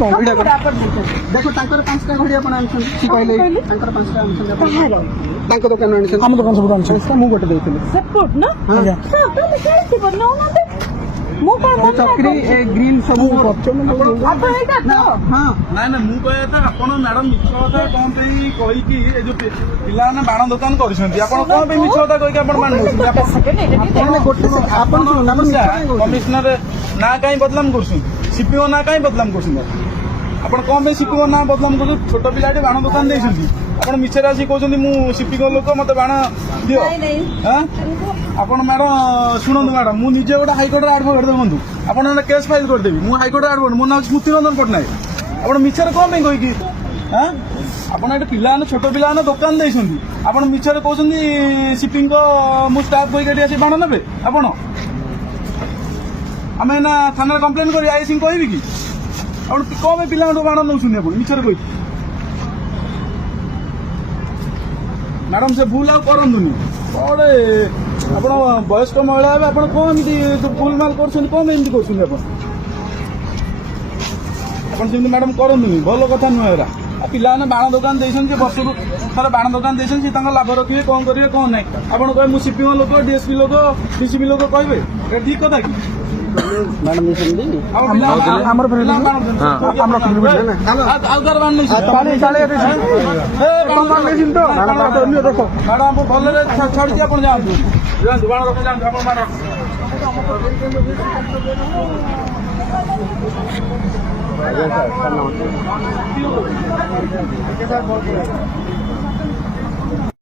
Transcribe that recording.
देखो तांकर 5टा घड़ी आपण आनछन सी कहले तांकर 5टा आनछन तांको दुकान आनछन हम दुकान सब आनछन मु गोटे देइथिले सपोर्ट ना हां सब तो मिसाइल थी बनो ना दे मु का मन चक्री ए ग्रिल सब करछन आप एटा तो हां ना ना मु कहया था आपण मैडम मिछ कथा कोन पे कहि कि ए जो पिला ना बाण दुकान करछंती आपण कोन पे मिछ कथा कहि कि आपण मान आपण गोटे आपण कमिश्नर ना काई बदलाम करछन सीपीओ ना काई बदलाम करछन आपण कोन पे सीपीओ ना बदलाम कर छोट पिलाटे बाण दुकान देछंती आपण मिछरे आसी कहछंती मु सीपीओ लोक मते बाण दियो हां आपण मैडम शुणु मैडम मु निजे गोटे हाईकोर्ट एडवोकेट देखु आपण केस फाइल करदेवी मु हाईकोर्ट एडवोकेट मो नाम स्मृति रंजन पट्टनायक आपण मिछरे कोन पे कहि कि हां आपण एटे पिला छोट पिला दुकान देछंती आपण मिछरे कहछंती शिपिंग को मु स्टाफ कहि के आसी बाण नेबे आपण आमे ना थाना कंप्लेन करी आई सिंह कहबी कि आपण कोन पिला बाण नउछुनी आपण मिछरे कहि मैडम से भूल आउ करंदुनी बड़े ଆପଣ ବୟସ୍କ ମହିଳା ହେବେ ଆପଣ କଣ ଏମିତି ଭୁଲ ମାଲ କରୁଛନ୍ତି କଣ ଏମିତି କରୁଛନ୍ତି ଆପଣ ସେମିତି ମ୍ୟାଡାମ କରନ୍ତୁନି ଭଲ କଥା ନୁହେଁ ଏରା ପିଲାମାନେ ବାଣ ଦୋକାନ ଦେଇଛନ୍ତି ବର୍ଷକୁ ଥରେ ବାଣ ଦୋକାନ ଦେଇଛନ୍ତି ସେ ତାଙ୍କ ଲାଭ ରଖିବେ କଣ କରିବେ କଣ ନାହିଁ ଆପଣ କହିବେ ମୁଁ ସିପିଓ ଲୋକ ଡିଏସପି ଲୋକ ଡିସିପି ଲୋକ କହିବେ ଏଟା ଠିକ କଥା କି मैडम देछंदी हमर फ्रेंड हम रखिलु ଆଉ ତାର ବାଣ ନେଇଛି पानी साले ବାଣ ନେଇଛି ତ ଦେଖ ମ୍ୟାଡାମ ଭଲରେ ଛାଡିକି ଆପଣ ଯାଆନ୍ତୁ ଯାଆନ୍ତୁ ବାଣ ରଖି ଯାଆନ୍ତୁ ଆପଣ ବାଣ आगे सर नमस्ते